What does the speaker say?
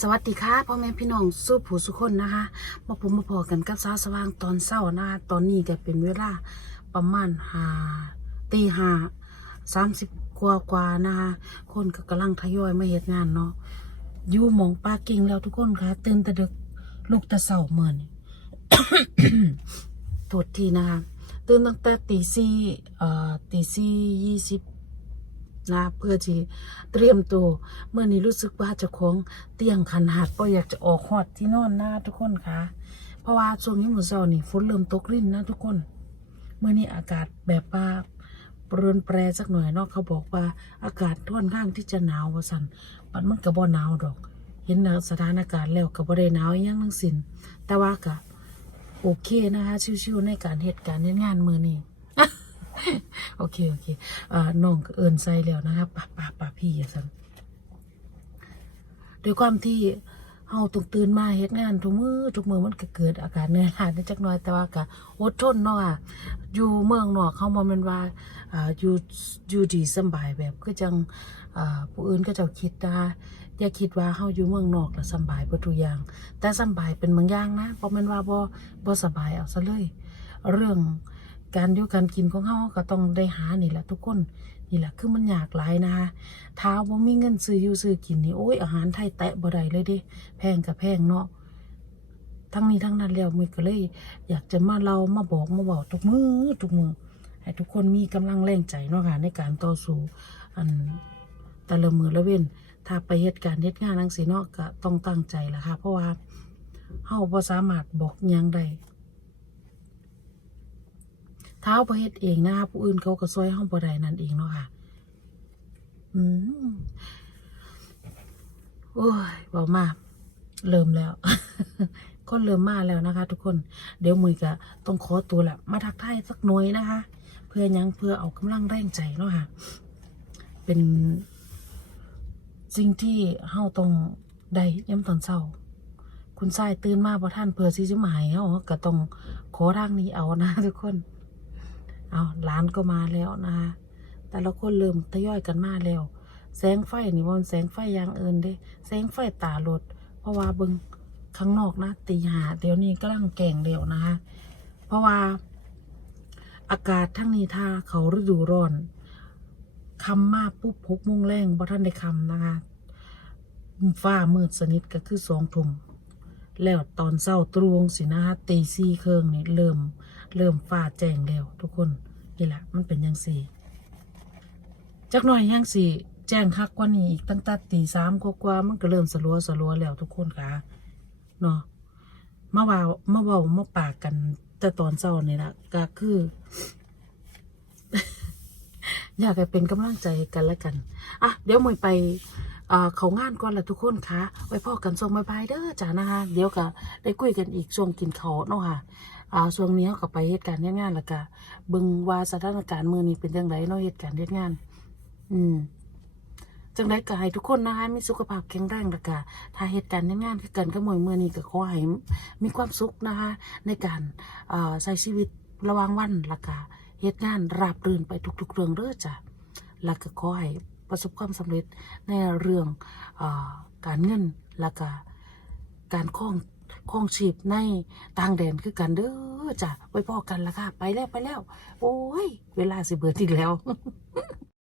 สวัสดีค่ะพ่อแม่พี่น้องสู้ผู้สุคนนะคะมาผมมาพอกันกับสาวสว่างตอนเศร้านะคะตอนนี้ก็เป็นเวลาประมาณหาตีห้าสามสิบกว่ากว่านะคะคนก็กำลังทยอยมาเหตุงานเนาะอยู่หมองปากิ่งแล้วทุกคนค่ะตื่นต่ดึกลูกต่เศร้าเหมือนี่โทษทีนะคะตื่นตั้งแต่ตีสี่เอ่อตีสี่ยี่สิบ นะเพื่อที่เตรียมตัวเมื่อนี้รู้สึกว่าจะของเตียงขันหัดก็อยากจะออกหอดที่นอนหนะทุกคนค่ะ เพราะว่าช่วงนี้มือเช้านี่ฝนเริ่มตกรินนะทุกคน เมื่อนี้อากาศแบบว่าเปรนแปรสักหน่อยเนาะเขาบอกว่าอากาศค่อนข้างที่จะหนาววสันปันมันก็บ่หนาวดอก เห็นสถานการณ์แล้วก็บ่ได้หนาวยังทั้งสิ้นแต่ว่าก็โอเคนะคะชิวๆในการเหตุการณ์ในงานมือนี้ โอเค โอเคอ่าน้องเอินใส่แล้วนะครับป่าป่าป่าพี่อย่าสั่นด้วยความที่เฮาต้องตื่นมาเฮ็ดงานทุกมือทุกมือมันก็เกิดอาการเหนื่อยล้าได้จักหน่อยแต่ว่าก็อดทนเนาะค่ะอยู่เมืองนอกเขาบ่แม่นว่าอ่าอยู่อยู่ดีสบายแบบคือจังอ่าผู้อื่นก็เจ้าคิดนะคะอย่าคิดว่าเฮาอยู่เมืองนอกแล้วสบายเบ่ทุกอย่าง แต่สบายเป็นบางอย่างนะบ่แม่นว่าบ่บ่สบายเอาซะเลย เรื่อง การอยู่การกินของเฮาก็ต้องได้หานี่แหละทุกคนนี่แหละคือมันอยากหลายนะคะถ้าบ่มีเงินซื้ออยู่ซื้อกินนี่โอ้ยอาหารไทยแตะบ่ได้เลยเด้แพงกับแพงเนาะทั้งนี้ทั้งนั้นแล้วมือก็เลย อยากจะมาเล่ามาบอกมาบอกทุกมือทุกมือให้ทุกคนมีกำลังแรงใจเนาะค่ะในการต่อสู้อันแต่ละมือละเว้นถ้าไปเหตุการณ์เหตุงานจังซี่เนาะก็ต้องตั้งใจละค่ะ เพราะว่าเฮาบ่สามารถบอกยังได้ เท้าประเฮ็ดเองนะคะผู้อื่นเขาก็ซอยห้องบ่ได้นั่นเองเนาะค่ะ อืมโอ้ยบอกมาเริ่มแล้ว ก็เริ่มมาแล้วนะคะ ทุกคน เดี๋ยวมือก็ต้องขอตัวแหละมาทักทายสักหน่อยนะคะ เพื่อยังเพื่อเอากำลังแรงใจเนาะค่ะ เป็นสิ่งที่เฮาต้องได้ย้ำตอนเช้า คุณชายตื่นมาบ่ท่านเพื่อสิจะมาให้เฮาก็ต้องขอทางนี้เอานะทุกคน เอาร้านก็มาแล้วนะแต่ละคนเริ่มทยอยกันมาแล้ว แสงไฟนี่มันแสงไฟอย่างอื่นเด้แสงไฟตาลด เพราะว่าเบิงข้างนอกนะตีหาเดี๋ยวนี้กำลังแก่งเร็วนะคะเพราะว่าอากาศทั้งนี้ถ้าเขาฤดูร้อนคำมาปุ๊บพกมุงแรงบ่ท่านได้คำนะคะ ฟ้ามืดสนิทก็คือสองทุ่ม แล้วตอนเช้าตรู่งสินะฮะตีสี่เครื่องนี่เริ่ม เริ่มฟ้าแจ้งแล้วทุกคนนี่แหละมันเป็นยังสี่จักหน่อยยังสี่แจ้งคักกว่านี้อีกตั้งแต่ตีสามกว่าๆมันก็เริ่มสลัวสลัวแล้วทุกคนค่ะเนาะมาว่ามาว่ามาปากกันแต่ตอนเช้านี่ละก็คือ อยากให้เป็นกำลังใจกันแล้วกันอะเดี๋ยวมวยไป เขางานก่อนละทุกคนคะไว้พ่อกันส่งบายบายเด้อจ้านะคะเดี๋ยวก็ได้คุยกันอีกช่วงกินเขาวเนาะค่ะอ่าช่วงนี้เขาก็ไปเหตุการณ์เฮ็ดงานแล้วก็เบิ่งว่าสถานการณ์มือนี้เป็นจังไดเนาะเหตุการณ์เฮ็ดงาน อืมจังไดก็ให้ทุกคนนะคะมีสุขภาพแข็งแรงแล้วก็ถ้าเหตุการณ์เฮ็ดงานคือกันก็มวยมือนี้ก็ขอให้มีความสุขนะคะ ในการอ่อใช้ชีวิตระหว่างวันแล้วก็เหตุงานราบรื่นไปทุกๆเรื่องเด้อจ้ะแล้วก็ขอให้ ประสบความสำเร็จในเรื่องอการเงินและก็การคล้องคล้องชีพในต่างแดนคือกันเด้อจ้ะไว้พอกันละค่ะ ไปแล้วไปแล้ว โอ้ย เวลาสิเบิดอีกแล้ว